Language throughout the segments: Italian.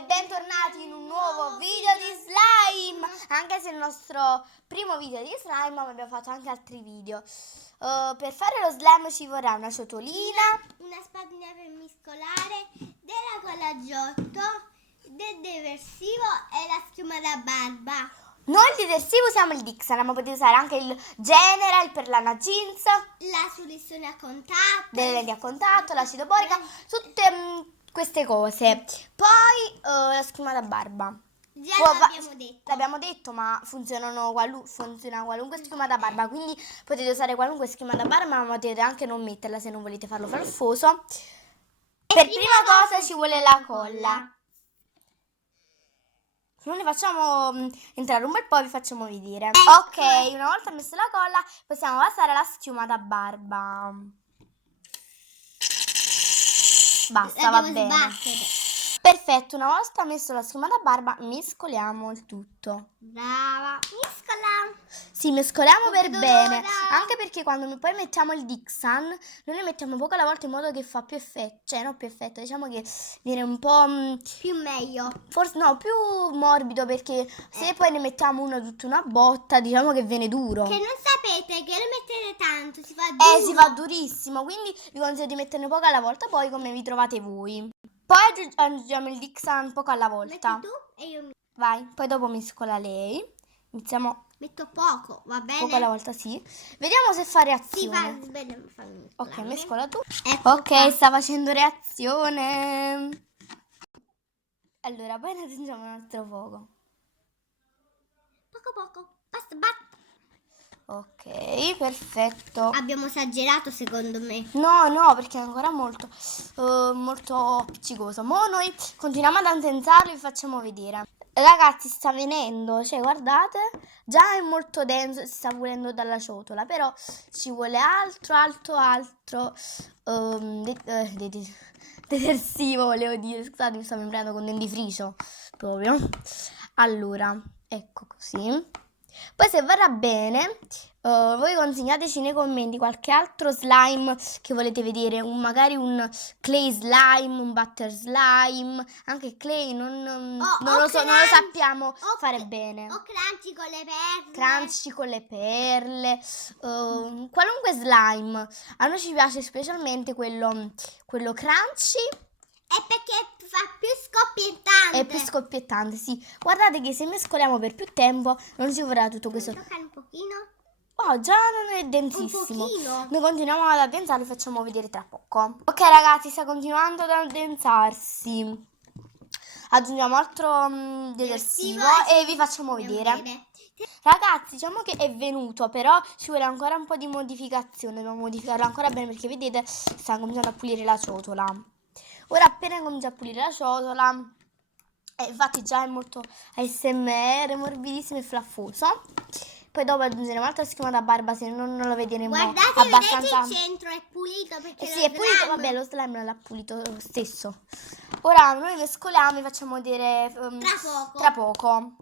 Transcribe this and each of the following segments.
e bentornati in un nuovo video di slime. Anche se è il nostro primo video di slime, ma abbiamo fatto anche altri video. Per fare lo slime ci vorrà una ciotolina, una spatola per mescolare, della colla a giotto, del detersivo e la schiuma da barba. noi il detersivo usiamo il Dixan, ma potete usare anche il General per Lana Jeans, La soluzione a contatto, delle lenti a contatto, l'acido borica, tutte queste cose. Poi la schiuma da barba. già l'abbiamo detto. L'abbiamo detto, ma funziona qualunque schiuma da barba, quindi potete usare qualunque schiuma da barba, ma potete anche non metterla se non volete farlo falfoso. Per prima cosa ci vuole la colla. Non ne facciamo entrare un bel po', vi facciamo vedere. Ok, una volta messa la colla, possiamo passare alla schiuma da barba. Basta, va bene. Sbattere. Perfetto, una volta messo la schiuma da barba, mescoliamo il tutto. Brava, mescola. Sì, mescoliamo per bene, Odora. anche perché quando poi mettiamo il Dixan, noi ne mettiamo poco alla volta in modo che fa più effetto, cioè non più effetto, diciamo che viene un po' Più meglio. forse no, più morbido, perché se poi ne mettiamo uno tutta una botta, diciamo che viene duro. Che non sapete che lo mettete tanto, si fa duro. Si fa durissimo, quindi vi consiglio di metterne poco alla volta, poi come vi trovate voi. Poi aggiungiamo il Dixan poco alla volta. Metti tu e io mi Vai, poi dopo mescola lei. Iniziamo metto poco, va bene? poco alla volta, sì. Vediamo se fa Si reazione. fa bene, fammi Ok, mescolare. mescola tu. Ecco Ok, qua. sta facendo reazione. Allora, poi ne aggiungiamo un altro poco. Poco, basta, basta. Ok, perfetto. Abbiamo esagerato secondo me. No, perché è ancora molto appiccicoso. Mo' noi continuiamo ad addensarlo e vi facciamo vedere. Ragazzi, sta venendo, cioè guardate, già è molto denso, si sta pulendo dalla ciotola, però ci vuole altro detersivo, volevo dire, scusate, mi sto prendendo con dentifricio proprio. Allora, ecco così. Poi se verrà bene, voi consigliateci nei commenti qualche altro slime che volete vedere, magari un clay slime, un butter slime, anche clay non lo sappiamo fare bene. O crunchy con le perle. Crunchy con le perle, qualunque slime. A noi ci piace specialmente quello crunchy. È perché fa più scoppiettante. È più scoppiettante, sì. Guardate che se mescoliamo per più tempo non ci vorrà tutto questo. Toccare un pochino? Oh, già non è densissimo. Un pochino. Noi continuiamo ad addensarlo e facciamo vedere tra poco. Ok ragazzi, sta continuando ad addensarsi. Aggiungiamo altro detersivo e vi facciamo vedere. Ragazzi, diciamo che è venuto, però ci vuole ancora un po' di modificazione. Dobbiamo modificarlo ancora bene perché vedete sta cominciando a pulire la ciotola. Ora appena comincia a pulire la ciotola, infatti già è molto ASMR, morbidissimo e flaffoso. Poi dopo aggiungeremo altra schiuma da barba, se non lo vedremo abbastanza. Vedete il centro è pulito perché Sì, è pulito, vabbè, lo slime non l'ha pulito lo stesso. Ora noi mescoliamo e facciamo vedere tra poco.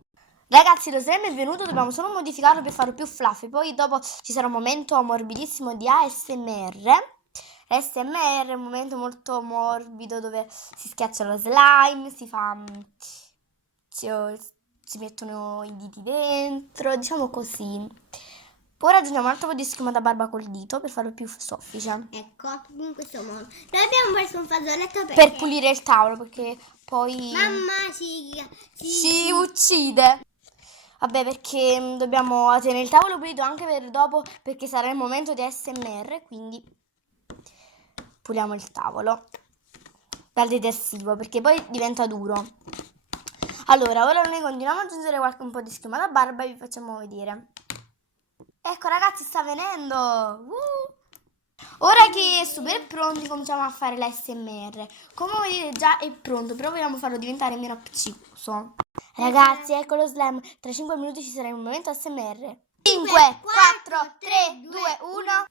Ragazzi, lo slime è venuto, dobbiamo solo modificarlo per farlo più fluffy. Poi dopo ci sarà un momento morbidissimo di ASMR. ASMR è un momento molto morbido dove si schiaccia lo slime, si mettono i diti dentro, diciamo così. Ora aggiungiamo un altro po' di schiuma da barba col dito per farlo più soffice. Ecco, in questo modo. Noi abbiamo preso un fazzoletto per pulire il tavolo, perché poi mamma ci uccide. Vabbè, perché dobbiamo tenere il tavolo pulito anche per dopo, perché sarà il momento di ASMR, quindi puliamo il tavolo dal detersivo, perché poi diventa duro. Allora, ora noi continuiamo ad aggiungere un po' di schiuma da barba e vi facciamo vedere. Ecco ragazzi, sta venendo! Ora che è super pronti, cominciamo a fare l'ASMR. Come vedete già è pronto, però vogliamo farlo diventare meno appiccicoso. Ragazzi, ecco lo slime. Tra 5 minuti ci sarà il momento ASMR. 5, 4, 3, 2, 1.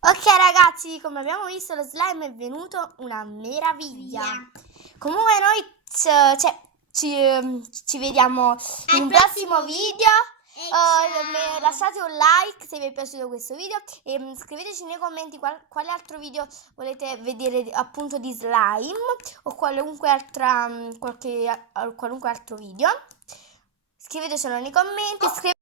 Ok ragazzi, come abbiamo visto lo slime è venuto una meraviglia. Comunque noi ci vediamo in un prossimo video. Lasciate un like se vi è piaciuto questo video e scriveteci nei commenti quale altro video volete vedere appunto di slime o qualunque altro video. Scrivetecelo nei commenti.